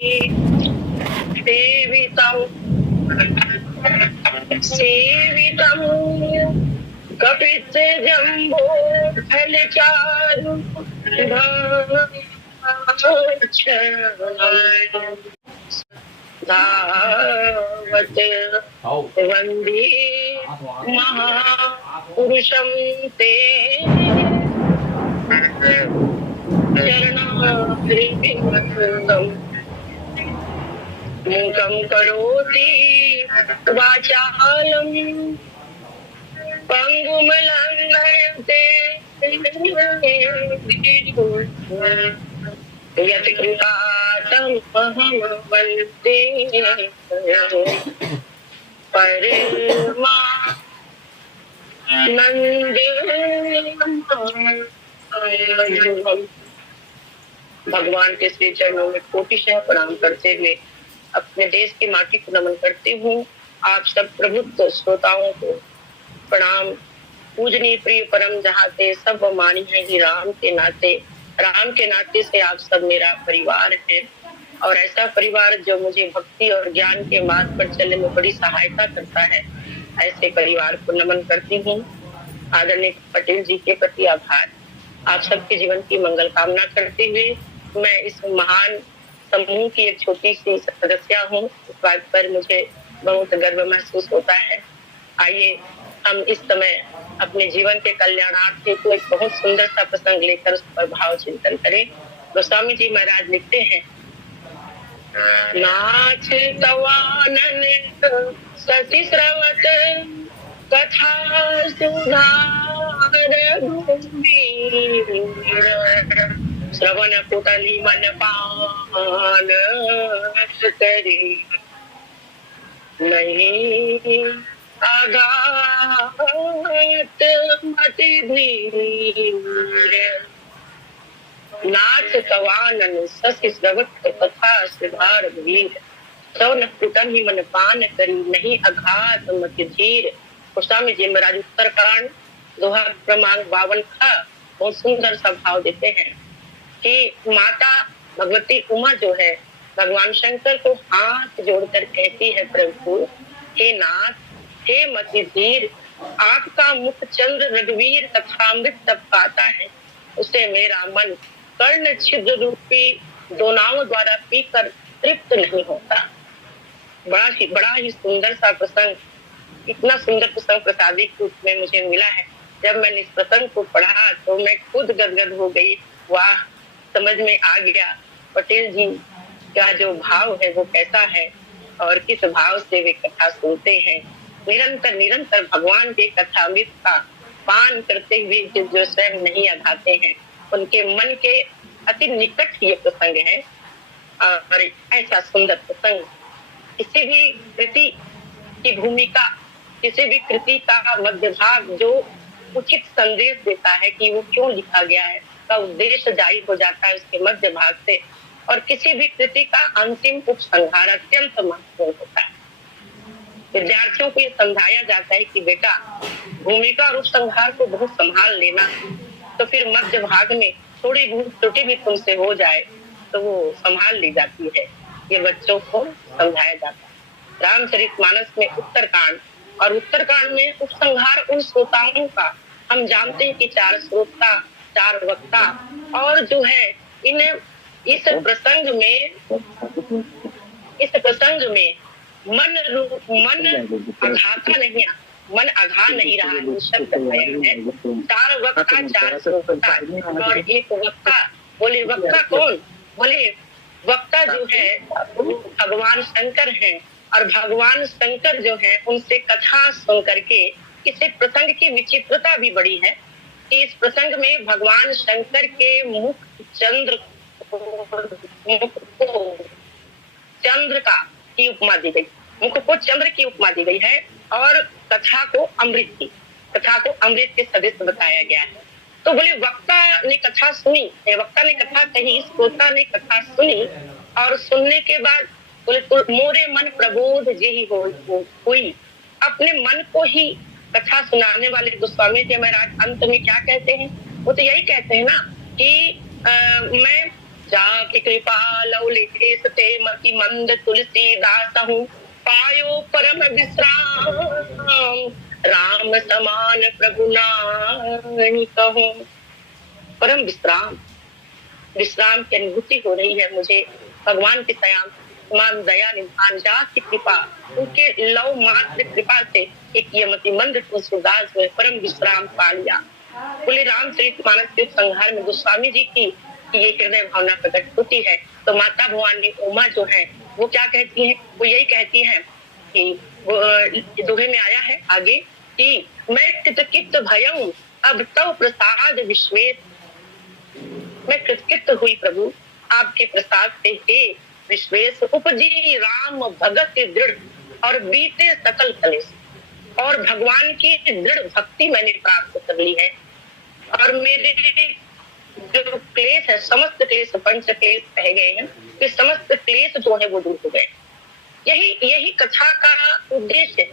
सेवितं सेवितं कपितजम्बो फलचारु धावत वन्दे महापुरुषं ते चरणारविन्दम् मूकं करोति वाचालं पंगुमलंघयते यत्कृपातमहं वन्दे परमानंदमय। भगवान के श्री चरणों में कोटिशः प्रणाम करते हुए अपने देश की माटी को नमन करती हूँ। आप सब प्रबुद्ध श्रोताओं को प्रणाम। पूजनीय प्रिय परम जहाते सब मानी है ही राम के नाते से आप सब मेरा परिवार है, और ऐसा परिवार जो मुझे भक्ति और ज्ञान के मार्ग पर चलने में बड़ी सहायता करता है, ऐसे परिवार को नमन करती हूँ। आदरणीय पटेल जी के प्रति आभार। आप सबके जीवन की मंगल कामना करते हुए मैं इस महान समूह की एक छोटी सी सदस्य हूँ। इस बात पर मुझे बहुत गर्व महसूस होता है। आइए हम इस समय अपने जीवन के कल्याणार्थ हेतु एक बहुत सुंदर सा प्रसंग लेकर उस पर भाव चिंतन करें। गोस्वामी जी महाराज लिखते हैं, नाथ तवानन सती स्रवत कथा सुधार श्रवण कुटली मन पान करे नहीं आघात मति धीर। नाथ तवानन शशि स्रवत कथा सुधार वीर श्रवण कुटली मन पान करी नहीं आघात मति धीर। गोस्वामी जी महाराज उत्तरकांड दोहा क्रमांक 52 का बहुत सुंदर सा भाव देते हैं कि माता भगवती उमा जो है भगवान शंकर को हाथ जोड़कर कहती है, प्रभु हे नाथ हे मति धीर, आपका मुख चंद्र रघुवीर कथामृत तब पाता है, उसे मेरा मन कर्ण छिद्र रूपी दोनाओं द्वारा पीकर तृप्त नहीं होता। बड़ा ही सुंदर सा प्रसंग, इतना सुंदर प्रसंग प्रसादी के रूप में मुझे मिला है। जब मैंने इस प्रसंग को पढ़ा तो मैं खुद गदगद हो गई। वाह, समझ में आ गया पटेल जी का जो भाव है वो कैसा है और किस भाव से वे कथा सुनते हैं। निरंतर निरंतर भगवान के कथामृत का पान करते हुए जो स्वयं नहीं अघाते हैं, उनके मन के अति निकट ये प्रसंग है। और ऐसा सुंदर प्रसंग, किसी भी कृति की भूमिका, किसी भी कृति का मध्य भाग जो उचित संदेश देता है कि वो क्यों लिखा गया है, का उद्देश्य जाहिर हो जाता है उसके मध्य भाग से। और किसी भी कृति का अंतिम उपसंहार अत्यंत महत्वपूर्ण होता है। विद्यार्थियों को ये समझाया जाता है कि बेटा भूमिका और उपसंहार को बहुत संभाल लेना, तो फिर मध्य भाग में थोड़ी बहुत त्रुटि भी तुमसे हो जाए तो वो संभाल ली जाती है। ये बच्चों को समझाया जाता है। रामचरितमानस में उत्तरकांड, और उत्तरकांड में उपसंहार उन श्रोताओं का, हम जानते हैं कि 4 श्रोता 4 वक्ता, और जो है इस प्रसंग में मन अघा नहीं रहा है, शब्द है। 4 वक्ता 4 श्रोता और एक वक्ता। बोले वक्ता कौन? बोले वक्ता जो है भगवान शंकर हैं, और भगवान शंकर जो है उनसे कथा सुन करके इस प्रसंग की विचित्रता भी बड़ी है कि इस प्रसंग में भगवान शंकर के मुख चंद्र का की उपमा दी गई, मुख को चंद्र की उपमा दी गई है, और कथा को अमृत के सदृश बताया गया है। तो बोले वक्ता ने कथा सुनी, वक्ता ने कथा कही, श्रोता ने कथा सुनी, और सुनने के बाद बोले मोरे मन प्रबोध जेहि हुई। अपने मन को ही कथा सुनाने वाले गोस्वामी जी महाराज अंत में क्या कहते हैं? वो तो यही कहते हैं ना कि मैं जाके कृपा लौलेश ते मति मंद तुलसीदास हूँ, पायो परम विश्राम राम समान प्रभु नाहि कहूँ। परम विश्राम, विश्राम की अनुभूति हो रही है मुझे भगवान के समान दया निधान जा की कृपा, उनके लव मात्र कृपा से एक यमति मंद तुलसीदास में परम विश्राम पा लिया। बोले रामचरितमानस के संहार में गोस्वामी जी की ये हृदय भावना प्रकट होती है। तो माता भवानी उमा जो है वो क्या कहती है, वो यही कहती है कि दोहे में आया है आगे कि मैं कृतकृत भयं अब तव प्रसाद विश्वेश, मैं कृतकृत हुई प्रभु आपके प्रसाद से हे विश्वेश, उपजी राम भगत दृढ़ और बीते सकल कलेश, और भगवान की दृढ़ भक्ति मैंने प्राप्त कर ली है, और मेरे जो क्लेश है समस्त क्लेश पंच क्लेश कहे गए हैं कि समस्त क्लेश जो है वो दूर हो गए। यही कथा का उद्देश्य,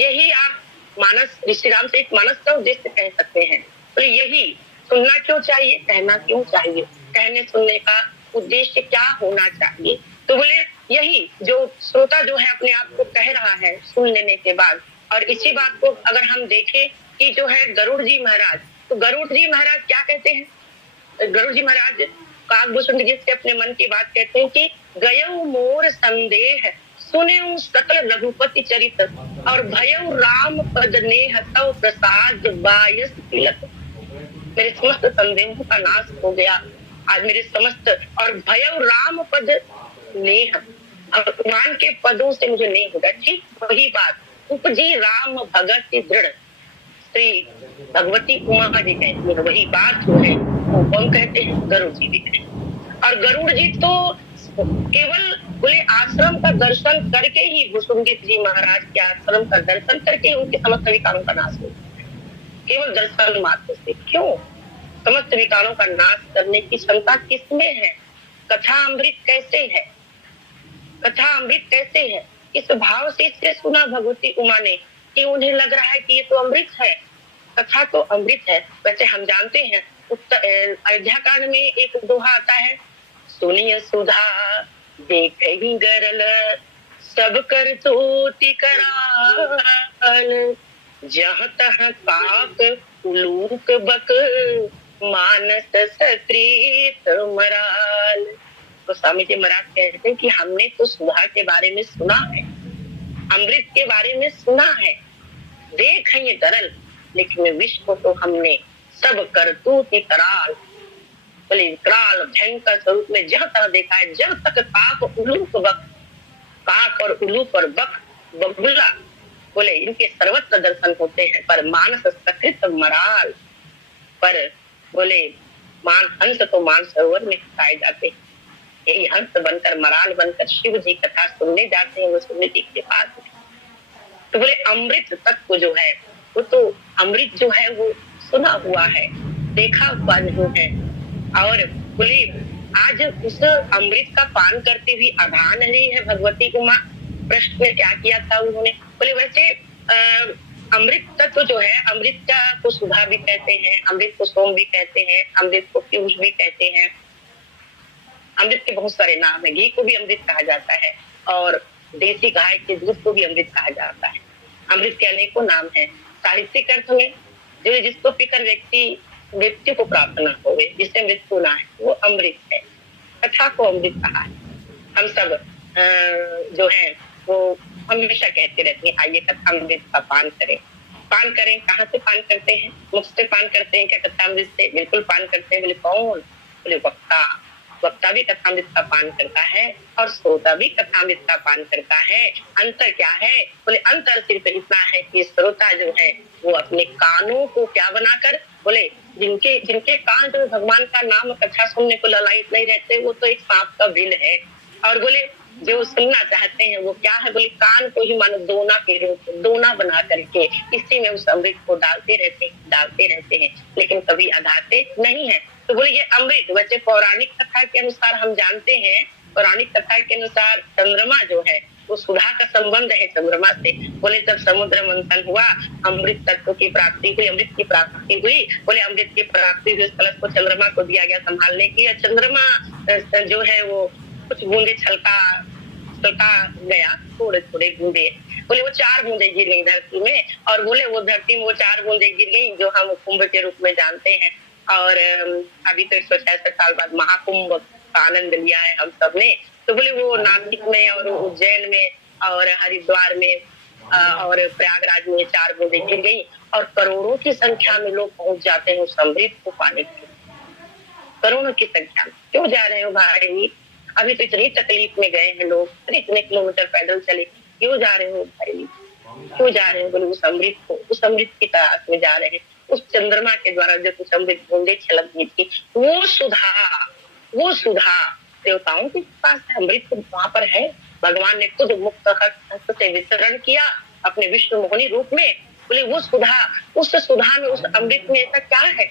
यही आप मानस ऋषि राम से एक मानस का उद्देश्य कह सकते हैं। तो यही सुनना क्यों चाहिए, कहना क्यों चाहिए, कहने सुनने का उद्देश्य क्या होना चाहिए। तो बोले यही जो श्रोता जो है अपने आप को कह रहा है सुन लेने के बाद। और इसी बात को अगर हम देखें कि जो है गरुड़ जी महाराज, तो गरुड़ जी महाराज क्या कहते हैं, गरुड़ जी महाराज काकभूषण जी से अपने मन की बात कहते हैं कि गयो मोर संदेह सुने सकल रघुपति चरित, और भयउ राम पद नेह तव प्रसाद बायस तिलक। मेरे समस्त संदेहों का नाश हो गया आज, मेरे समस्त, और भयउ राम पद नेह, भगवान के पदों से मुझे नहीं होगा। ठीक वही बात उपजी राम भगत दृढ़, श्री भगवती उमा जी कहती है, वही बात जो है वो कौन कहते हैं, गरुड़ जी भी कहते हैं। और गरुड़ जी तो केवल बोले आश्रम का दर्शन करके ही, भुसुंडी जी महाराज के आश्रम का दर्शन करके उनके समस्त विकारों का नाश हो, केवल दर्शन मात्र से। क्यों? समस्त विकारों का नाश करने की क्षमता किसमें है? कथा अमृत कैसे है, कथा अमृत कैसे है, इस भाव से इससे सुना भगवती उमा ने कि उन्हें लग रहा है कि ये तो अमृत है, कथा तो अमृत है। वैसे हम जानते हैं अयोध्या कांड में एक दोहा आता है, सुनिय सुधा देख ही गरल सब कर तोति कराल, जहाँ तहाँ काक उलूक बक मानस सत्रीत मराल। तो स्वामी जी महाराज कहते हैं कि हमने तो सुधा के बारे में सुना है, अमृत के बारे में सुना है, देख है ये गरल, लेकिन विश्व को हमने सब करतूत की कराल, बोले कराल भयंकर स्वरूप में जहाँ तक देखा है, जब तक काक उलूक बक, काक और उलूक और बक बबुला, बोले इनके सर्वत्र दर्शन होते हैं, पर मानस सकृत मराल, पर बोले मान हंस तो मान सरोवर में खाए जाते हैं, यही हंस बनकर मराल बनकर शिव जी कथा सुनने जाते हैं वो सुनने जी के पास। तो बोले अमृत तत्व जो है वो तो अमृत जो है वो सुना हुआ है, देखा हुआ नहीं है। और बोले आज उस अमृत का पान करते हुए आधा नहीं है भगवती उमा। प्रश्न में क्या किया था उन्होंने, बोले वैसे अमृत तत्व जो है, अमृत का को सुधा भी कहते हैं, अमृत को सोम भी कहते हैं, अमृत को पीयूष भी कहते हैं, अमृत के बहुत सारे नाम है। घी को भी अमृत कहा जाता है और देसी गाय के दूध को भी अमृत कहा जाता है। अमृत के अनेकों नाम है। साहित्यिक अर्थ में जो जिसको पीकर व्यक्ति मृत्यु को प्राप्त न हो, जिससे मृत्यु ना है, वो अमृत है। कथा को अमृत कहा है। हम सब जो है वो हमेशा कहते रहते हैं आइए कथा अमृत का पान करें। पान करें, कहाँ से पान करते हैं? मुख से पान करते हैं क्या कथा अमृत से? बिल्कुल पान करते हैं। बोले कौन? बोले वक्ता। वक्ता भी कथामृत का पान करता है और श्रोता भी कथामृत का पान करता है। अंतर क्या है? बोले अंतर सिर्फ इतना है कि श्रोता जो है वो अपने कानों को क्या बनाकर, बोले जिनके कान जो भगवान का नाम कथा सुनने को ललायत नहीं रहते वो तो एक सांप का बिल है। और बोले जो सुनना चाहते हैं वो क्या है? बोले कान को ही मानो दोना के रूप, दोना बना करके इसी में उस अमृत को डालते रहते हैं लेकिन कभी आधाते नहीं है। तो बोले ये अमृत, वैसे पौराणिक कथा के अनुसार हम जानते हैं, पौराणिक कथा के अनुसार चंद्रमा जो है वो सुधा का संबंध है चंद्रमा से। बोले जब समुद्र मंथन हुआ, अमृत तत्व की प्राप्ति हुई, अमृत की प्राप्ति हुई। बोले अमृत की प्राप्ति हुई, उस कलश को चंद्रमा को दिया गया संभालने की। चंद्रमा जो है वो कुछ बूंदे छलका गया, थोड़े थोड़े बूंदे। बोले वो 4 बूंदे गिर गई धरती में, और बोले वो धरती में वो 4 बूंदे गिर गई जो हम कुंभ के रूप में जानते हैं। और अभी तो 166 साल बाद महाकुंभ का आनंद लिया है हम सब ने। तो बोले वो नासिक में और उज्जैन में और हरिद्वार में और प्रयागराज में 4 बूंदे गिर गई, और करोड़ों की संख्या में लोग पहुंच जाते हैं उस अमृत को पाने के लिए। करोड़ों की संख्या में क्यों जा रहे हो भाई? अभी तो इतनी तकलीफ में गए हैं लोग, इतने किलोमीटर पैदल चले, क्यों जा रहे हो भाई? क्यों जा रहे हो? बोले उस अमृत की तलाश में जा रहे हैं। उस चंद्रमा के द्वारा जो कुछ अमृत बूंदे छलक गई थी, वो सुधा देवताओं के पास अमृत वहां पर है। भगवान ने खुद मुक्त हस्त से वितरण किया अपने विष्णु मोहिनी रूप में। बोले वो सुधा, उस सुधा में, उस अमृत में ऐसा क्या है?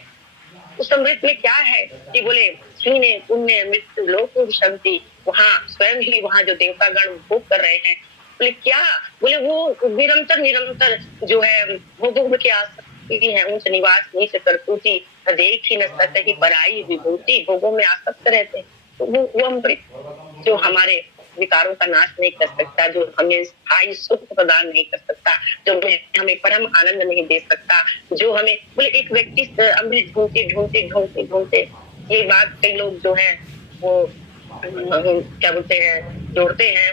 उस अमृत में क्या है कि बोले क्षीणे पुण्य मृत्यु लोक शांति, वहाँ स्वयं ही वहाँ जो देवता गण भोग कर रहे हैं। बोले क्या? बोले वो निरंतर जो है भोगों की आसक्ति है, ऊंच निवास नीच करतूती, देख ही न सकती पराई विभूति, भोगों में आसक्त रहते हैं। तो वो अमृत जो हमारे विकारों का नाश नहीं कर सकता, जो हमें स्थायी सुख प्रदान नहीं कर सकता, जो हमें परम आनंद नहीं दे सकता, जो हमें, बोले एक व्यक्ति अमृत ढूंढते, ये बात कई लोग जो है वो क्या बोलते हैं, जोड़ते हैं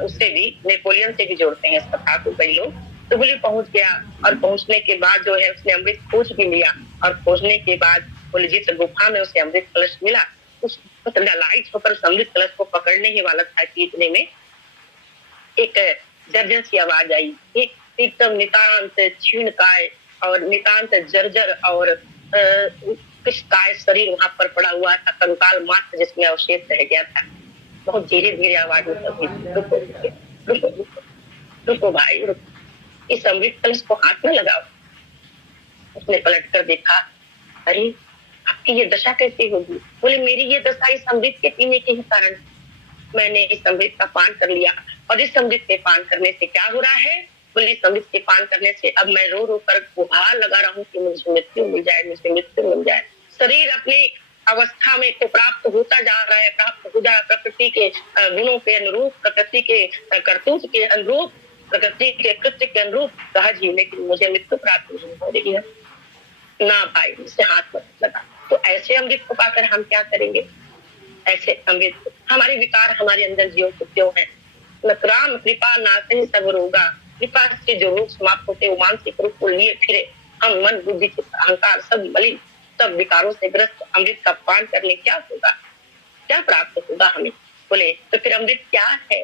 उससे भी, नेपोलियन से भी जोड़ते हैं इस कथा को कई लोग। तो बोले पहुंच गया, और पहुंचने के बाद जो है उसने अमृत खोज भी लिया, और खोजने के बाद बोले जिस गुफा में उसे अमृत कलश मिला, उस लाइट होकर अमृत कलश को पकड़ने ही वाला था कि इतने में एक जर्जर सी आवाज आई, एक एकदम नितांत क्षीणकाय और नितांत जर्जर और काय शरीर वहां पर पड़ा हुआ था, कंकाल मात्र जिसमें अवशेष रह गया था। बहुत धीरे धीरे आवाज रुको भाई रुको, इस अमृत कलश को हाथ में लगाओ। उसने पलट कर देखा, अरे आपकी ये दशा कैसी होगी? बोले मेरी ये दशा इस अमृत के पीने के ही कारण, मैंने इस अमृत का पान कर लिया, और इस अमृत के पान करने से क्या हो रहा है? बोले इस अमृत के पान करने से अब मैं रो रो कर गुहार लगा रहा हूँ कि मुझे मृत्यु मिल जाए। शरीर अपने अवस्था में तो प्राप्त होता जा रहा है, प्राप्त हो जाए प्रकृति के गुणों के अनुरूप, प्रकृति के करतूत के अनुरूप, प्रकृति के कृत्य के अनुरूप सहज ही, लेकिन मुझे मृत्यु प्राप्त नहीं हो रही है ना भाई, इससे हाथ मत लगा। तो ऐसे अमृत को पाकर हम क्या करेंगे? ऐसे अमृत, हमारे विकार हमारे अंदर जीव को क्यों है? राम कृपा नासे सब रोगा, कृपा से जो रोग समाप्त होते वो मानसिक रूप को लिए फिरे हम, मन बुद्धि अहंकार सब मलिन, सब विकारों से ग्रस्त अमृत का पान करने क्या होगा? क्या प्राप्त होगा हमें? बोले तो फिर अमृत क्या है?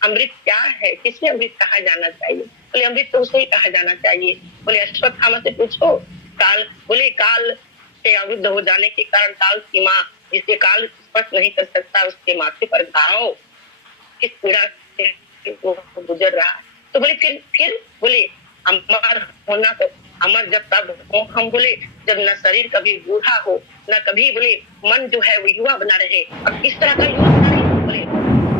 अमृत क्या है? किसे अमृत कहा जाना चाहिए? बोले अमृत तो उसे ही कहा जाना चाहिए। बोले अश्वत्थामा से पूछो, काल के अवरुद्ध हो जाने के कारण काल सीमा, जिसके काल स्पर्श नहीं कर सकता, उसके माथे पर घाव, किस पीड़ा से वो गुजर रहा है। तो बोले फिर बोले अमर होना, तो अमर जब तब हो हम, बोले जब न शरीर कभी बूढ़ा हो, न कभी बोले मन जो है वो युवा बना रहे। अब किस तरह का युवा बना रहे?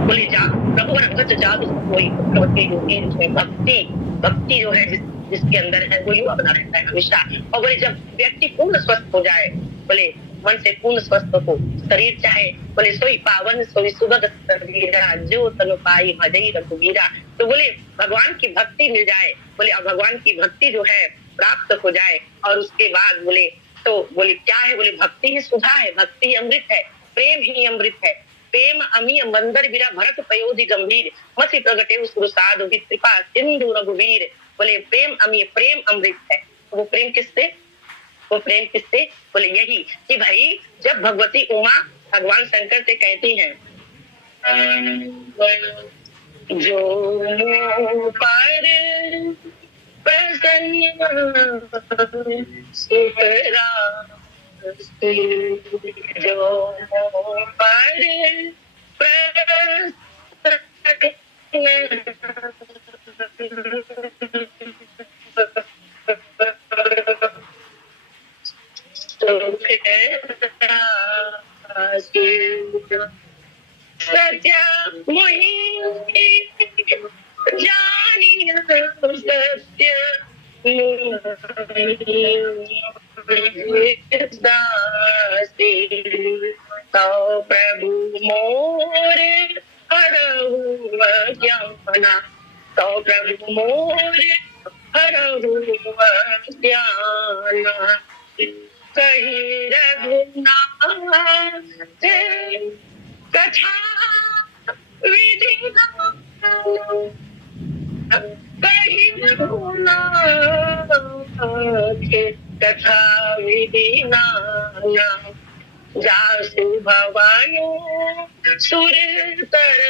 बोले जा प्रभु रंगत जादू कोई योगी, जिसमें भक्ति जो है जिसके अंदर है वो युवा बना रहता है हमेशा। और बोले जब व्यक्ति पूर्ण स्वस्थ हो जाए, बोले मन से पूर्ण स्वस्थ हो, शरीर चाहे, बोले सोई पावन सोई सुगत शरीरा, जो तनु पाई भजई रघुवीरा। तो बोले भगवान की भक्ति मिल जाए, बोले अब भगवान की भक्ति जो है प्राप्त हो जाए, और उसके बाद बोले तो बोले क्या है? बोले भक्ति ही सुधा है, भक्ति ही अमृत है, प्रेम ही अमृत है। प्रेम अमी मंदर बिरा भरत पयोधि गंभीर, मति प्रगटे सुरसाधु कृपा सिंधु रघुवीर। बोले प्रेम अमी, प्रेम अमृत है। वो प्रेम किससे? बोले यही कि भाई जब भगवती उमा भगवान शंकर से कहती हैं, जो पर प्रसन्न सुपरा, जो पर सत्या मोहि दासी तो प्रभु मोर हरहु अज्ञाना तो प्रभु मोर हरहु अज्ञाना कही रघुनाथ कथा विधि कही रघुनाथ कथा विधि नाना जासु भवानु सुर तर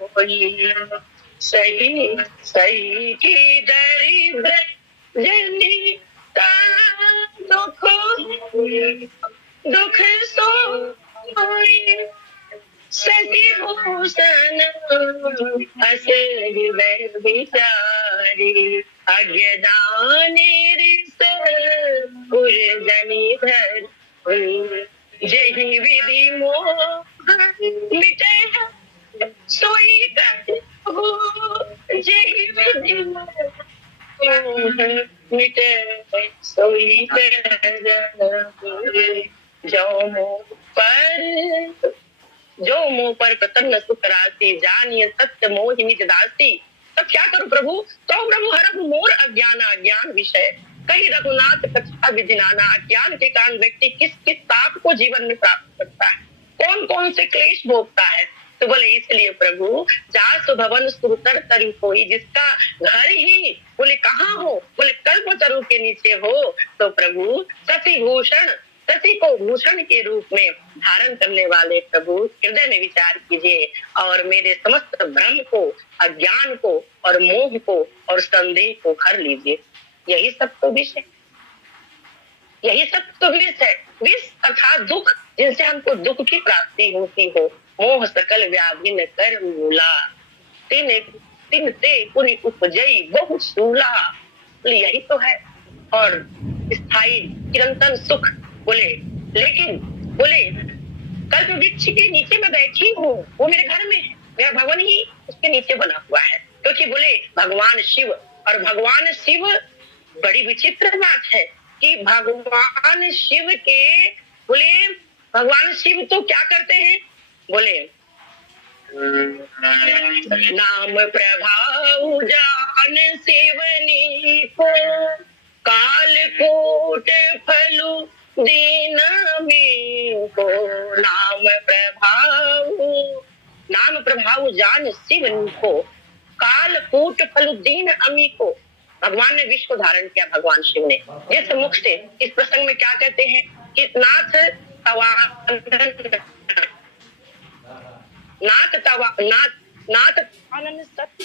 होई सही सही की दरिद्र जनी का दुख दुख सो सती भूषण अस हृदय विचारी अज्ञानी जनी धर जही विधि मोह मिटे सोई हो जही विधि मोह मिटे सोई जो मुँह पर प्रसन्न सुख राशि जानिए सत्य मोह निज दासी। तब क्या करूं प्रभु? तो प्रभु हरहु मोर अज्ञान अज्ञान विषय कही रघुनाथ कथा विधि नाना। अज्ञान के कारण व्यक्ति किस किस पाप को जीवन में प्राप्त करता है, कौन कौन से क्लेश भोगता है। तो बोले इसलिए प्रभु जासु भवन सुरतर तरु कोई, जिसका घर ही बोले कहाँ हो, बोले कल्प तरु के नीचे हो। तो प्रभु शशि भूषण, शशि को भूषण के रूप में धारण करने वाले प्रभु हृदय में विचार कीजिए और मेरे समस्त भ्रम को, अज्ञान को और मोह को और संदेह को हर लीजिए। यही सब तो विष है, यही सब तो विष है। विष तथा दुख जिनसे हमको दुख की प्राप्ति होती हो। मोह सकल व्याधि न कर मूला, तिन तिन ते पुनि उपजई बहु सूला। यही तो है और स्थायी चिरंतन सुख। बोले लेकिन बोले कल्प वृक्ष के नीचे मैं बैठी हूँ, वो मेरे घर में है, मेरा भवन ही उसके नीचे बना हुआ है। क्योंकि बोले भगवान शिव, और भगवान शिव बड़ी विचित्र बात है कि भगवान शिव के बोले भगवान शिव तो क्या करते हैं, बोले नाम प्रभाव जान सेवनी को काल कोट फलु दीन में को। नाम प्रभाव जान शिवनी को काल कूट फलु दीन अमी को। भगवान ने विश्व को धारण किया, भगवान शिव ने जिस मुख से। इस प्रसंग में क्या कहते हैं कि नाथ तवा नाथ तवा नाथ नाथ आनंद सत्य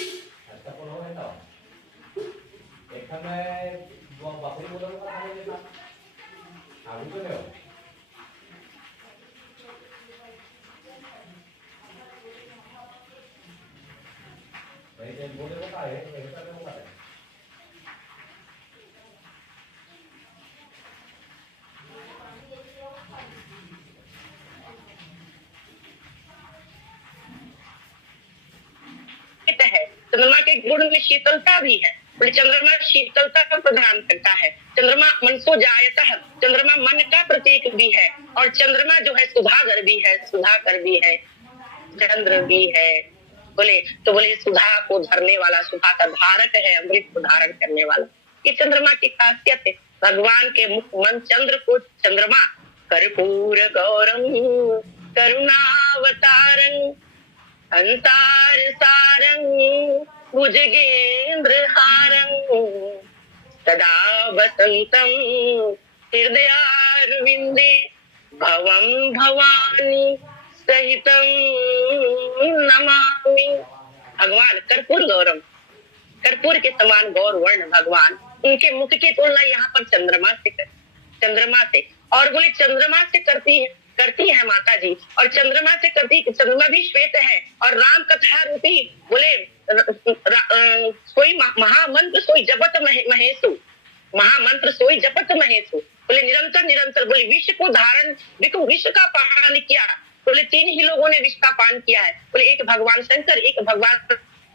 है। चंद्रमा के गुण में शीतलता भी है। चंद्रमा शीतलता का प्रदान करता है। चंद्रमा मनसो जायतः, चंद्रमा मन का प्रतीक भी है। और चंद्रमा जो है सुधागर भी है, सुधाकर भी है, चंद्र भी है। बोले तो बोले सुधा को धरने वाला, सुधा का धारक है, अमृत को धारण करने वाला। ये चंद्रमा की खासियत है। भगवान के मुख मन चंद्र को चंद्रमा कर्पूर गौरम करुणावतारं अंतार सारं भुजगेंद्र हारं सदा वसंतं हृदयारविंदे भवं भवानी सहितं नमामि। भगवान कर्पूर गौरम, कर्पूर के समान गौर वर्ण भगवान। उनके मुख की तुलना यहाँ पर चंद्रमा से और बोले चंद्रमा से करती है माता जी, और चंद्रमा से करती, चंद्रमा भी श्वेत है। और राम कथा रूपी बोले सोई महामंत्र सोई जपत महेशु, महामंत्र सोई जपत महेशु। बोले निरंतर बोले विश्व को धारण, देखो विश्व का पान किया। बोले 3 ही लोगों ने विश्व का पान किया है। बोले एक भगवान शंकर, एक भगवान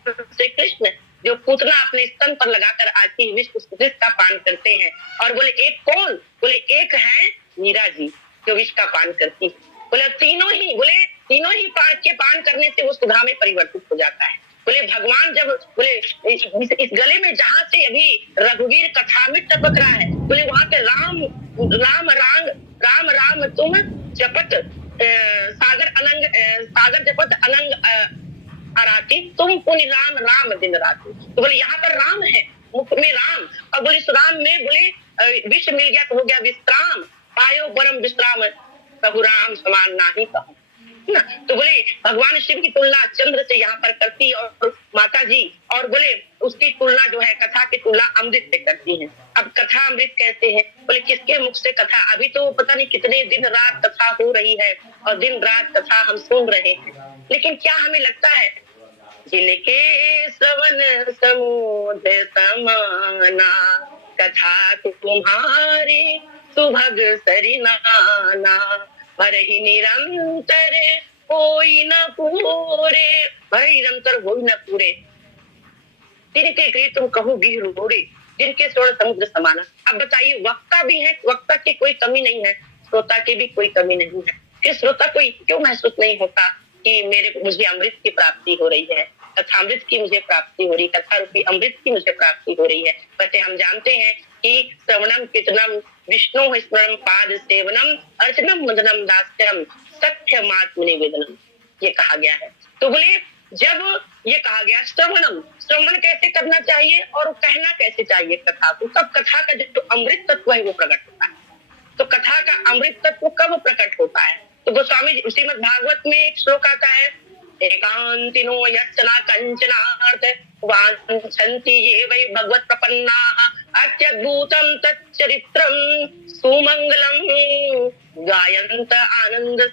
श्री कृष्ण, जो पूतना अपने स्तन पर लगाकर आती विष का पान करते हैं। और बोले एक कौन? बोले एक है मीरा जी जो विष का पान करती है। बोले तीनों ही पान करने से वो सुधा में परिवर्तित हो जाता है। बोले भगवान जब बोले इस गले में जहां से अभी रघुवीर कथामृत टपक रहा है, बोले वहां पे राम राम राम राम राम तुम जपत सागर जपत अनंग आराती तुम पुण्य राम राम दिन राती। तो बोले यहाँ पर राम है, मुख में राम, और बोले सुदाम में बोले विष मिल गया तो हो गया विश्राम, पायो परम विश्राम कहु राम समान नाही कहूं। तो बोले भगवान शिव की तुलना चंद्र से यहाँ पर करती और माता जी, और बोले उसकी तुलना जो है कथा की तुलना अमृत से करती है। अब कथा अमृत कैसे है? बोले किसके मुख से कथा? अभी तो पता नहीं कितने दिन रात कथा हो रही है और दिन रात कथा हम सुन रहे हैं, लेकिन क्या हमें लगता है जिनके श्रवण समुद्र समाना, कथा तुम्हारे सुभग सरिनाना, भरहि निरंतर होई न पूरे, भरहि निरंतर होई न पूरे, जिनके गृह तुम कहोगी रोड़े, जिनके स्वर्ण समुद्र समाना। अब बताइए वक्ता भी है, वक्ता की कोई कमी नहीं है, श्रोता की भी कोई कमी नहीं है। फिर श्रोता को क्यों महसूस नहीं होता कि मुझे अमृत की प्राप्ति हो रही है, कथामृत की मुझे प्राप्ति हो रही, कथा रूपी अमृत की मुझे प्राप्ति हो रही है। वैसे हम जानते हैं कि श्रवणम कीर्तनम विष्णु स्मरणम पाद सेवनम अर्चनम वंदनम दास्यम सत्यमात्म निवेदनम, ये कहा गया है। तो बोले जब ये कहा गया श्रवण कैसे करना चाहिए और कहना कैसे चाहिए कथा को, तब कथा का जो अमृत तत्व है वो प्रकट होता है। तो कथा का अमृत तत्व कब प्रकट होता है? तो गोस्वामी श्रीमद् भागवत में एक श्लोक आता है, एकांतिनो यच्चना कंचनार्थ वांछन्ति ये वै भगवत प्रपन्नाः अत्यद्भुतं तच्चरित्रं सुमंगलं गायन्त आनंद।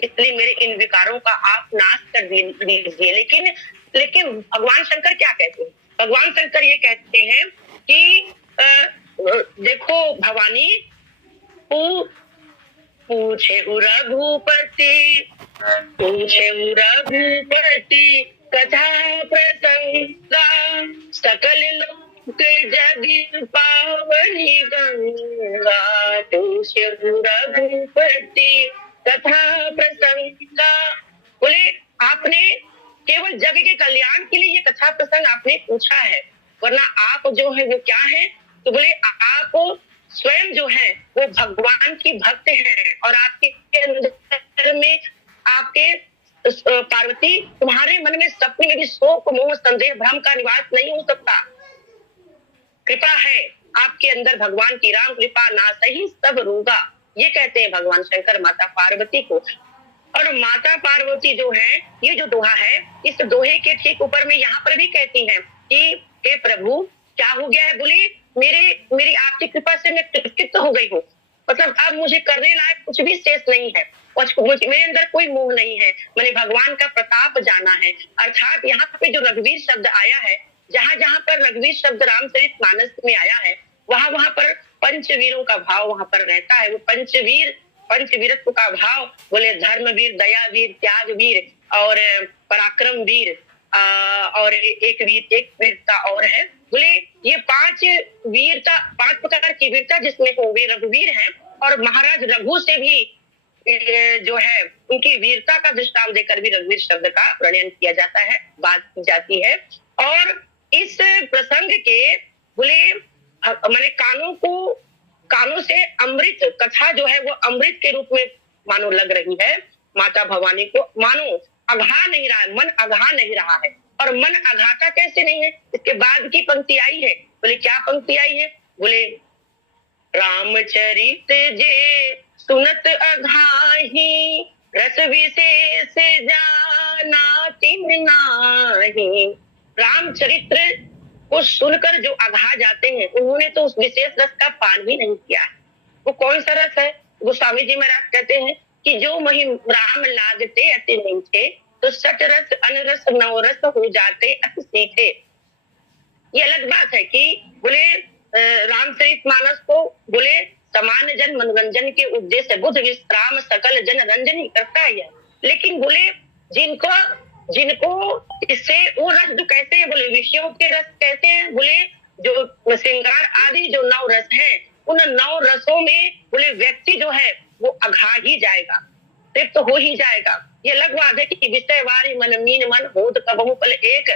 इसलिए मेरे इन विकारों का आप नाश कर दीजिए। लेकिन भगवान शंकर क्या कहते हैं? भगवान शंकर ये कहते हैं कि देखो भवानी पूछे रघुपति कथा प्रसंगा सकल लोक जग पावनी गंगा, पूछे रघुपति कथा प्रसंगा। बोले आपने केवल जग के कल्याण के लिए ये कथा प्रसंग आपने पूछा है, वरना आप जो है वो क्या है? तो बोले आप स्वयं जो है वो भगवान की भक्त हैं, और आपके अंदर में आपके पार्वती तुम्हारे मन में सपने में भी शोक मोह संदेह भ्रम का निवास नहीं हो सकता। कृपा है आपके अंदर भगवान की, राम कृपा ना सही सब रोगा, ये कहते हैं भगवान शंकर माता पार्वती को। और माता पार्वती जो है, ये जो दोहा है, इस दोहे के ठीक ऊपर में यहाँ पर भी कहती हैं कि हे प्रभु क्या हो गया है? बोले मेरी आपकी कृपा से मैं तृप्त हो गई हूँ, मतलब अब मुझे करने लायक कुछ भी शेष नहीं है, और मेरे अंदर कोई मोह नहीं है, मैंने भगवान का प्रताप जाना है। अर्थात यहाँ पे जो रघुवीर शब्द आया है, जहाँ जहाँ पर रघुवीर शब्द रामचरितमानस में आया है, वहां पर पंचवीरों का भाव वहां पर रहता है। वो पंचवीरत्व का भाव, बोले धर्मवीर, दयावीर, त्यागवीर और पराक्रम वीर, और एक वीरता और है। बोले ये पांच प्रकार की वीरता जिसमें वो वे रघुवीर हैं, और महाराज रघु से भी जो है उनकी वीरता का दृष्टांत देकर भी रघुवीर शब्द का प्रणयन किया जाता है, बात की जाती है। और इस प्रसंग के बोले मैंने कानों से अमृत कथा जो है वो अमृत के रूप में मानो लग रही है माता भवानी को, मानो अघा नहीं रहा है, मन अघा नहीं रहा है। और मन अघाता कैसे नहीं है, इसके बाद की पंक्ति आई है। बोले क्या पंक्ति आई है, बोले रामचरित जे सुनत अघाही, रस विशेष जाना तिन नाही। रामचरित्र को सुनकर जो अघा जाते हैं उन्होंने तो उस विशेष रस का पान ही नहीं किया। वो कौन सा रस है, गोस्वामी जी महाराज कहते हैं कि जो मही राम लागते अति नहीं थे, तो सट रस अनरस नवरस हो जाते अति सीखे। ये अलग बात है कि बोले रामचरितमानस को बोले समान जन मनोरंजन के उद्देश्य बुद्ध विश्राम सकल जन रंजन ही करता है। लेकिन बोले जिनको इससे वो रस जो कैसे है, बोले विषयों के रस कैसे हैं, बोले जो श्रृंगार आदि जो नौ रस हैं, उन नौ रसों में बोले व्यक्ति जो है वो अघा ही जाएगा, तृप्त तो हो ही जाएगा। ये अलग बात है कि विषय वारी मन मीन मन होत कबहु पल एक,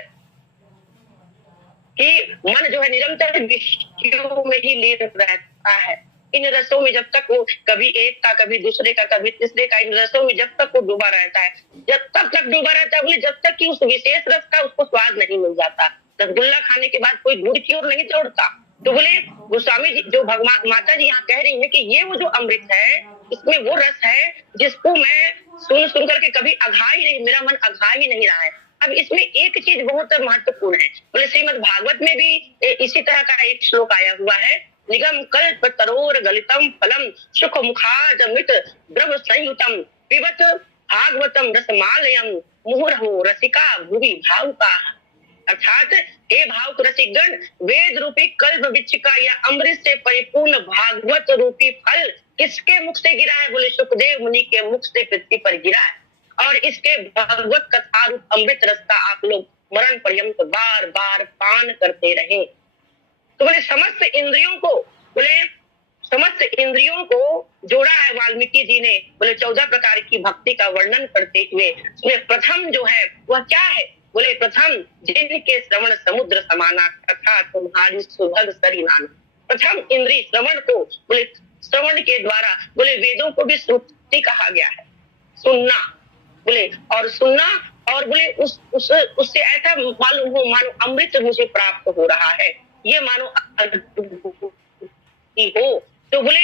कि मन जो है निरंतर विषयों में ही लीन रहता है। इन रसों में जब तक वो कभी एक का, कभी दूसरे का, कभी तीसरे का, इन रसों में जब तक वो डूबा रहता है, जब तक डूबा रहता है, बोले जब तक कि उस विशेष रस का उसको स्वाद नहीं मिल जाता। रसगुल्ला खाने के बाद कोई दूध की ओर नहीं दौड़ता। तो बोले गोस्वामी जी जो भगवान माता जी यहाँ कह रही है कि ये वो जो अमृत है, इसमें वो रस है जिसको मैं सुन करके कभी अघा ही नहीं, मेरा मन अघा ही नहीं रहा है। अब इसमें एक चीज बहुत महत्वपूर्ण है, बोले श्रीमद् भागवत में भी इसी तरह का एक श्लोक आया हुआ है, निगम कल्प तरोर गलितम फलम सुख मुखाद मृत द्रव संयुतम पिबत भागवतम रसमालयम मुहुर्हो रसिका भुवि भावुका। अर्थात हे भावुक रसिकगण, वेद रूपी कल्प वृक्ष का या अमृत से परिपूर्ण भागवत रूपी फल किसके मुख से गिरा है, बोले सुखदेव मुनि के मुख से पृथ्वी पर गिरा है। और इसके भागवत कथा रूप अमृत रस का आप लोग मरण पर्यंत बार बार पान करते रहे। तो बोले समस्त इंद्रियों को जोड़ा है वाल्मीकि जी ने, बोले 14 प्रकार की भक्ति का वर्णन करते हुए उसमें प्रथम जो है वह क्या है, बोले प्रथम जिनके श्रवण समुद्र समाना कथा तुम्हारी सुभग सरिनान। प्रथम इंद्रिय श्रवण को, बोले श्रवण के द्वारा बोले वेदों को भी श्रुति कहा गया है, सुनना, बोले और सुनना, और बोले उससे ऐसा मालूम हो मानो अमृत मुझे प्राप्त हो रहा है, ये मानो हो। तो बोले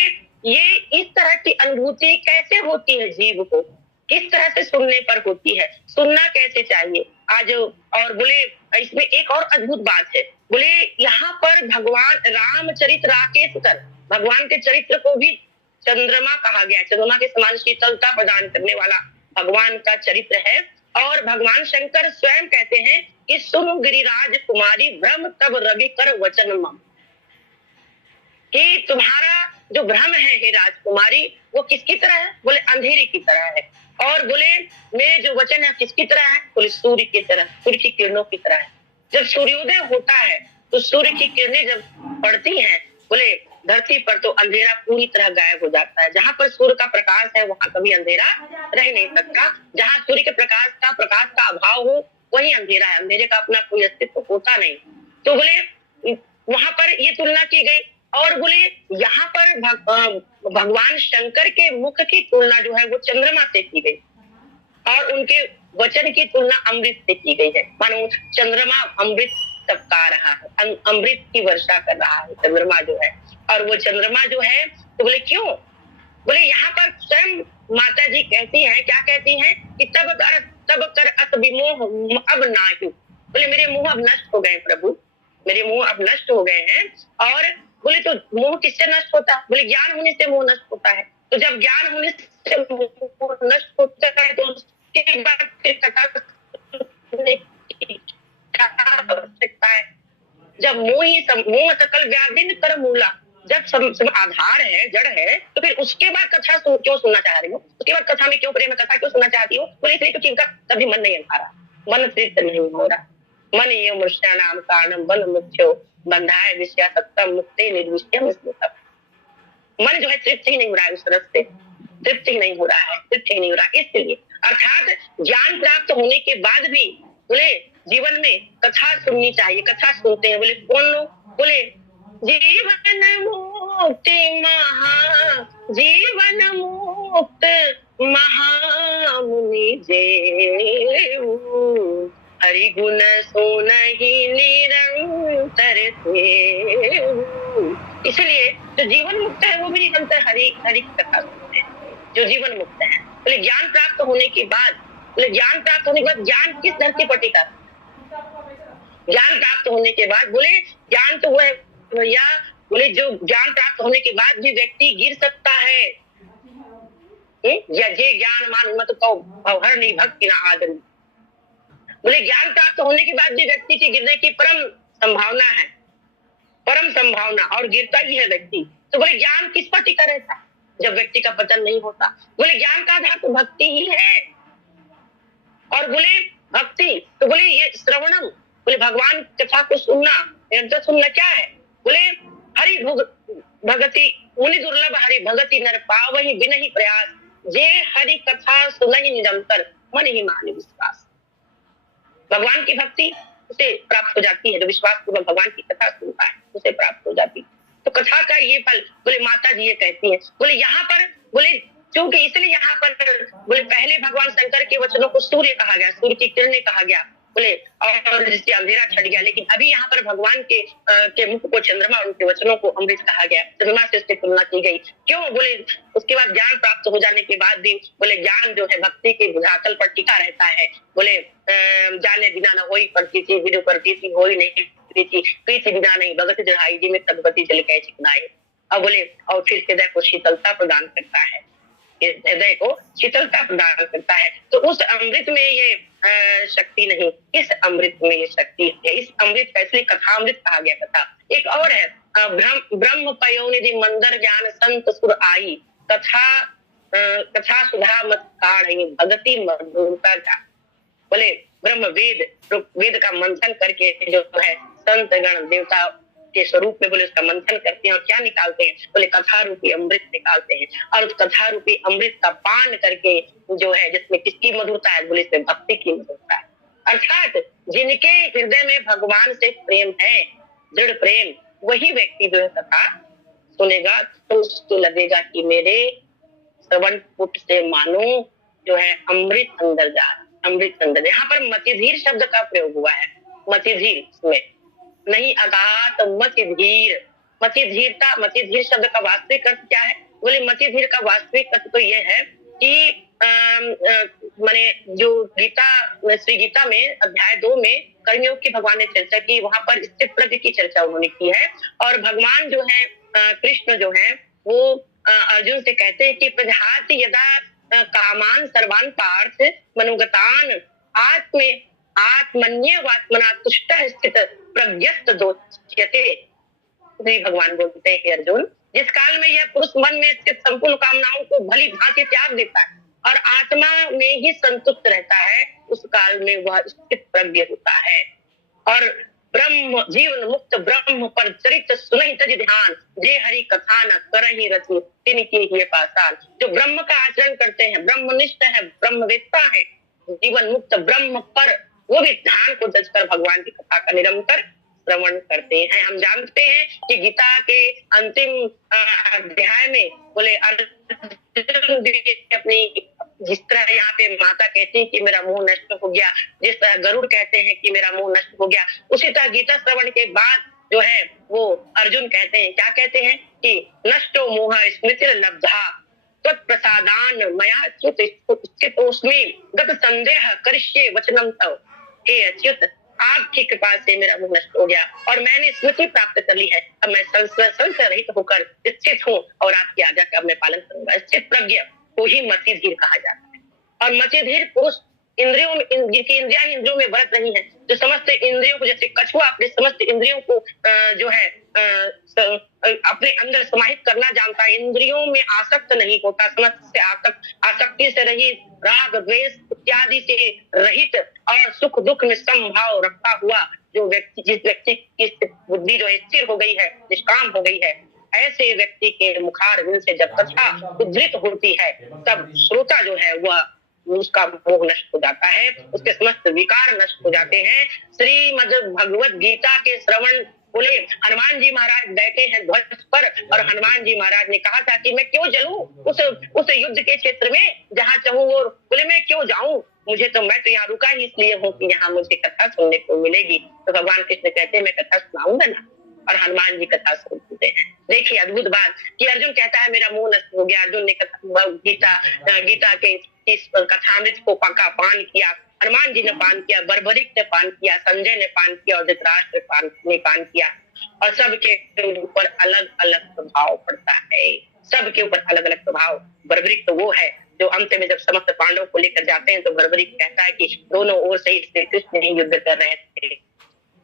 ये इस तरह की अनुभूति कैसे होती है जीव को, किस तरह से सुनने पर होती है, सुनना कैसे चाहिए आज। और बोले इसमें एक और अद्भुत बात है, बोले यहाँ पर भगवान रामचरित राकेश कर, भगवान के चरित्र को भी चंद्रमा कहा गया, चंद्रमा के समान शीतलता प्रदान करने वाला भगवान का चरित्र है। और भगवान शंकर स्वयं कहते हैं कि सुनु गिरिराज कुमारी भ्रम तब रवि कर वचन मम, कि तुम्हारा जो भ्रम है हे राजकुमारी वो किसकी तरह है, बोले अंधेरे की तरह है। और बोले मेरे जो वचन है किसकी तरह है, बोले सूर्य की तरह, सूर्य की किरणों की तरह है। जब सूर्योदय होता है तो सूर्य की किरणें जब पड़ती हैं, बोले धरती पर तो अंधेरा पूरी तरह गायब हो जाता है। जहां पर सूर्य का प्रकाश है वहां कभी अंधेरा रह नहीं सकता। जहां सूर्य के प्रकाश का अभाव हो वही अंधेरा है, अंधेरे का अपना कोई अस्तित्व होता नहीं। तो बोले वहां पर ये तुलना की गई। और बोले यहाँ पर भगवान शंकर के मुख की तुलना जो है वो चंद्रमा से की गई और उनके वचन की तुलना अमृत से की गई है। मानो चंद्रमा अमृत टपका रहा है, अमृत की वर्षा कर रहा है चंद्रमा जो है। और वो चंद्रमा जो है तो बोले क्यों, बोले यहाँ पर स्वयं माता जी कहती हैं, क्या कहती हैं कि तब कर अस विमोह अब नाही, बोले मेरे मुंह अब नष्ट हो गए प्रभु, मेरे मुंह अब नष्ट हो गए हैं। और बोले तो मोह किससे नष्ट होता है, बोले ज्ञान होने से मोह नष्ट होता है। तो जब ज्ञान होने से मोह नष्ट होता है तो उसके बाद फिर कथा आवश्यकता है। जब मोह सकल व्याधिन कर मूला, जब सब आधार है, जड़ है, तो फिर उसके बाद कथा क्यों सुनना चाह रही हो, उसके बाद कथा में क्यों प्रेम कथा क्यों सुनना चाहती हो, बोले इसलिए क्योंकि इनका कभी मन नहीं आ रहा, मन तृप्त नहीं हो रहा। मन ये मृष्या नाम कारणम बल मुख्यो बंधाए विषया सत्तम मुक्ते निर्विषयम स्मृतम। मन जो है तृप्त ही नहीं हो रहा है उस रस से। तृप्ति नहीं हो रहा है, तृप्ति नहीं हो रहा। इसलिए अर्थात ज्ञान प्राप्त होने के बाद भी बोले जीवन में कथा सुननी चाहिए। कथा सुनते हैं बोले कौन लोग? बोले जीवन मुक्ति महा, जीवन मुक्त महामुनि जेऊ, हरि गुण सुनहि निरंतर सेऊ। इसलिए जो जीवन मुक्त है वो भी निरंतर हरि हरि की कथा सुनते हैं, जो जीवन मुक्त है। बोले ज्ञान प्राप्त होने के बाद, बोले ज्ञान प्राप्त होने के बाद ज्ञान किस धरती पर टिका? ज्ञान प्राप्त होने के बाद बोले ज्ञान तो वो है भैया, बोले जो ज्ञान प्राप्त होने के बाद भी व्यक्ति गिर सकता है। या जे ज्ञान मान मत कहो हर नहीं भक्ति ना आदर। बोले ज्ञान प्राप्त होने के बाद भी व्यक्ति के गिरने की परम संभावना है, परम संभावना, और गिरता ही है व्यक्ति। तो बोले ज्ञान किस पर टिका रहता है जब व्यक्ति का पतन नहीं होता? बोले ज्ञान का आधार तो भक्ति ही है। और बोले भक्ति तो बोले ये श्रवणम, बोले भगवान कथा को सुनना, निरंतर सुनना क्या है? बोले हरि भगति मुनि दुर्लभ, हरि भगति नर पावहि बिनहि प्रयास, जे हरि कथा सुनहि निरंतर मन ही मान विश्वास। भगवान की भक्ति उसे प्राप्त हो जाती है, जो विश्वास पूर्वक भगवान की कथा सुनता है उसे प्राप्त हो जाती है। तो कथा का ये फल, बोले माता जी ये कहती है। बोले यहाँ पर बोले क्योंकि इसलिए यहाँ पर बोले पहले भगवान शंकर के वचनों को सूर्य कहा गया, सूर्य की किरणें कहा गया, बोले और जिससे अंधेरा छट गया। लेकिन अभी यहाँ पर भगवान के मुख को चंद्रमा और उनके वचनों को अमृत कहा गया, चंद्रमा से उसकी तुलना की गई। क्यों? बोले उसके बाद ज्ञान प्राप्त हो जाने के बाद भी बोले ज्ञान जो है भक्ति के बुझातल पर टिका रहता है। बोले जाने बिना न होई प्रतीति, विदु प्रतीति होई नहीं प्रीति, प्रीति बिना नहीं भगत जहाई जी में तदगति जल के चिकनाई। अब बोले और फिर हृदय को शीतलता प्रदान करता है, हृदय को शीतलता प्रदान करता है। तो उस अमृत में ये शक्ति नहीं, इस अमृत में ये शक्ति है। इस अमृत का इसलिए कथा अमृत कहा गया। कथा एक और है, ब्रह्म पयोनिधि मंदर ज्ञान संत सुर आई, कथा सुधा मत काढ़ी भगति मधुरता जा। बोले ब्रह्म वेद का मंथन करके जो है संत गण देवता के स्वरूप में बोले उसका मंथन करते हैं और क्या निकालते हैं? बोले कथा रूपी अमृत निकालते हैं। और उस कथा रूपी अमृत का पान करके जो है जिसमें किसकी मधुरता है? बोले इसमें भक्ति की मधुरता है। अर्थात जिनके हृदय में भगवान से प्रेम है, दृढ़ प्रेम, वही व्यक्ति जो है कथा सुनेगा तो उसको लगेगा कि मेरे श्रवण पुट से मानो जो है अमृत अंदर जा, अमृत अंदर। यहाँ पर मतिधीर शब्द का प्रयोग हुआ है, मतिधीर में नहीं अगात मतिधीर। मतिधीरता, मतिधीर शब्द का वास्तविक अर्थ क्या है? बोले मतिधीर का वास्तविक अर्थ तो ये है कि माने जो गीता, श्री गीता में अध्याय 2 में कर्मयोग की भगवान ने चर्चा की, वहां पर स्थित प्रज्ञ की चर्चा उन्होंने की है। और भगवान जो है कृष्ण जो है वो अर्जुन से कहते हैं कि प्रजाति यदा कामान सर्वान पार्थ मनोगतान आत्मन्यवात्मना तुष्टः स्थित प्रज्ञस्त दोच्यते। भगवान बोलते हैं कि अर्जुन, जिस काल में यह पुरुष मन में स्थित संपूर्ण कामनाओं को भली भांति त्याग देता है और आत्मा में ही संतुष्ट रहता है, उस काल में वह स्थित प्रज्ञ होता है। और ब्रह्म जीवन मुक्त ब्रह्म पर चरित्र सुनहि तज ध्यान, जे हरि कथा न करहि रति तिनकी ही पासान। जो ब्रह्म का आचरण करते हैं, ब्रह्मनिष्ठ है, ब्रह्मवेत्ता है, जीवन मुक्त ब्रह्म पर वो भी ध्यान को जजकर भगवान की कथा का निरंतर श्रवण करते हैं। हम जानते हैं कि गीता के अंतिम अध्याय में बोले अपनी, जिस तरह यहाँ पे माता कहती है कि मेरा मोह नष्ट हो गया, जिस तरह गरुड़ कहते हैं कि मेरा मोह नष्ट हो गया, उसी तरह गीता श्रवण के बाद जो है वो अर्जुन कहते हैं, क्या कहते हैं कि नष्टो मोह स्मृति लब्धा तत्प्रसादान मया चितोस्मि गत संदेह करिष्ये वचनम तव। हे अच्युत, आपकी कृपा से मेरा मोह नष्ट हो गया और मैंने स्मृति प्राप्त कर ली है। अब मैं संशय रहित होकर स्थित हूँ और आपकी आज्ञा का मैं पालन करूंगा। स्थित प्रज्ञ को ही मतिधीर कहा जाता है। और मतिधीर पुरुष इंद्रियों में, जिनकी इंद्रियों में बरत नहीं है, जो समस्त इंद्रियों को, जैसे कछुआ अपने समस्त इंद्रियों को जो है अपने अंदर समाहित करना जानता है, इंद्रियों में आसक्त नहीं होता, समस्त से आसक्ति से रहित, राग द्वेष इत्यादि से रहित और सुख दुख में समभाव रखता हुआ जो व्यक्ति, जिस व्यक्ति की बुद्धि जो है स्थिर हो गई है, निष्काम हो गई है, ऐसे व्यक्ति के मुखारविंद से जब कथा उद्धृत होती है तब श्रोता जो है वह उसका मोह नष्ट हो जाता है, उसके समस्त विकार नष्ट हो जाते हैं। श्रीमद् भगवत गीता के श्रवण बोले हनुमान जी महाराज बैठे हैं ध्वज पर और हनुमान जी महाराज ने कहा था कि मैं क्यों जलूं उस युद्ध के क्षेत्र में जहां चाहूं, और बोले मैं क्यों जाऊं, मुझे तो मैं तो यहाँ रुका ही इसलिए हूँ कि यहाँ मुझे कथा सुनने को मिलेगी। तो भगवान कृष्ण कहते हैं मैं कथा सुनाऊंगा ना, और हनुमान जी कथा सुनते हैं। देखिए अद्भुत बात कि अर्जुन कहता है मेरा मोह नष्ट हो गया। अर्जुन ने गीता के इस कथामृत को पका पान किया, हनुमान जी ने पान किया, बर्बरिक ने पान किया, संजय ने पान किया और धृतराष्ट्र ने पान किया, और सबके ऊपर अलग अलग प्रभाव पड़ता है, सबके ऊपर अलग अलग प्रभाव। बर्बरिक तो वो है जो अंत में जब समस्त पांडवों को लेकर जाते हैं तो बर्बरिक कहता है कि दोनों ओर से श्री कृष्ण ही युद्ध कर रहे थे।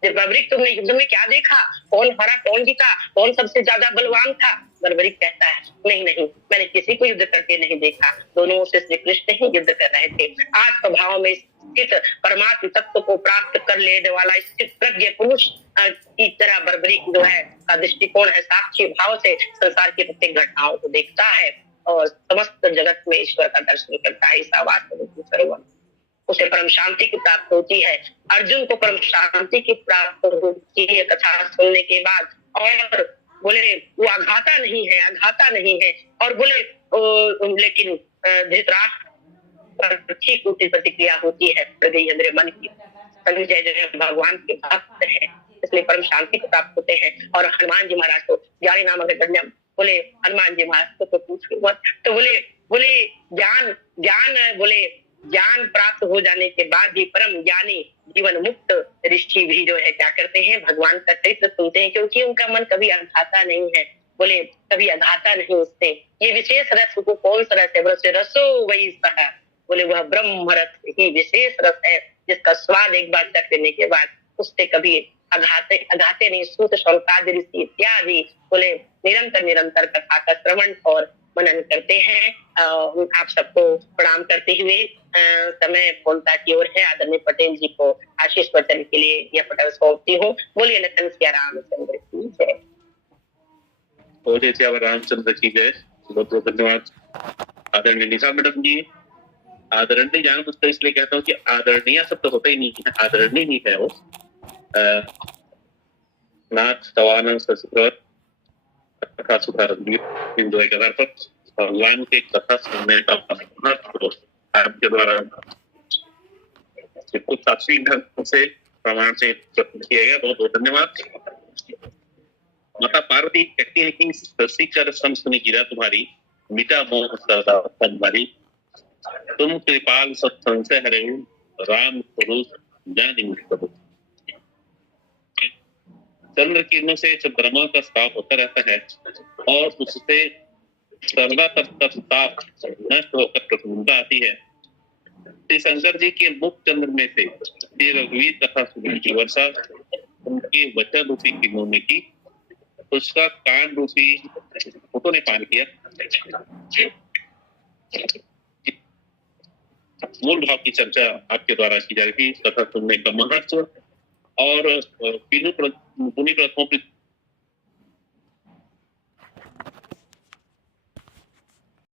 बर्बरिक तुमने युद्ध में क्या देखा, कौन हारा कौन जीता, कौन सबसे ज्यादा बलवान था? बर्बरिक कहता है नहीं नहीं, मैंने किसी को युद्ध करके नहीं देखा, दोनों से श्री कृष्ण ही युद्ध कर रहे थे। आत्म भाव में स्थित परमात्म तत्व को प्राप्त कर लेने वाला स्थित प्रज्ञ पुरुष की तरह बर्बरिक जो है का दृष्टिकोण है, साक्षी भाव से संसार की प्रत्येक घटनाओं को देखता है और समस्त जगत में ईश्वर का दर्शन करता है। ऐसा वास्तव उसे परम शांति की प्राप्त होती है। अर्जुन को परम शांति की प्राप्त होती है कथा सुनने के बाद, और बोले वो अघाता नहीं है, और बोले लेकिन धृतराष्ट्र ठीक उल्टी प्रतिक्रिया होती है मेरे मन की। संजय जो है भगवान के भक्त है, इसलिए परम शांति को प्राप्त होते हैं। और हनुमान जी महाराज को ज्ञानी नाम अगर बोले हनुमान जी महाराज को पूछ मत, तो बोले ज्ञान प्राप्त हो जाने के बाद भी परम ज्ञानी जीवन मुक्त ऋषि भी जो है क्या करते हैं, भगवान का चरित्र सुनते हैं, क्योंकि उनका मन कभी अघाता नहीं है। बोले कभी अघाता नहीं उससे। ये विशेष रस को कौन सा रस है? बोले रसो वही सह, बोले वह ब्रह्म रस ही विशेष रस है जिसका स्वाद एक बार चख लेने के बाद उससे कभी अघाते नहीं। सूत शौनकादि ऋषि इत्यादि बोले निरंतर कथा का श्रवण और मनन करते हैं। आप सबको प्रणाम करते हुए समय पूर्णता की ओर है। आदरणीय पटेल जी को आशीष वचन के लिए यह पटल सौंपती हूँ। बोलिए नतन सिया रामचंद्र की जय। बोलिए सिया रामचंद्र की जय। बहुत बहुत धन्यवाद आदरणीय निशा मैडम जी। आदरणीय जान मुझको इसलिए कहता हूँ कि आदरणीय शब्द तो होता ही नहीं है, आदरणीय नहीं है वो। नाथ तवानंद सचिव कथा सुधार पर भगवान के कथा सुनने का आपके द्वारा कुछ शास्त्रीय ढंग से प्रमाण से किया गया। बहुत बहुत धन्यवाद। माता पार्वती कहती है कि शशि कर सम सुनी गिरा तुम्हारी, मिटा मोह सरदा तुम्हारी, तुम कृपाल सब संशय हरे, राम पुरुष जानी मुझको। चंद्र किरणों से जब ब्रह्मा का स्ताप होता रहता है और उससे सर्वदा ताप नष्ट होकर प्रसन्नता आती है, श्री शंकर जी के मुख चंद्र में से श्री रघुवीर कथा सुनने की वर्षा उनके वचन रूपी किरणों में की, उसका कान रूपी फोटो ने पान किया। मूल भाव की चर्चा आपके द्वारा की जा रही थी, कथा सुनने का महत्व और पुनि प्रथमों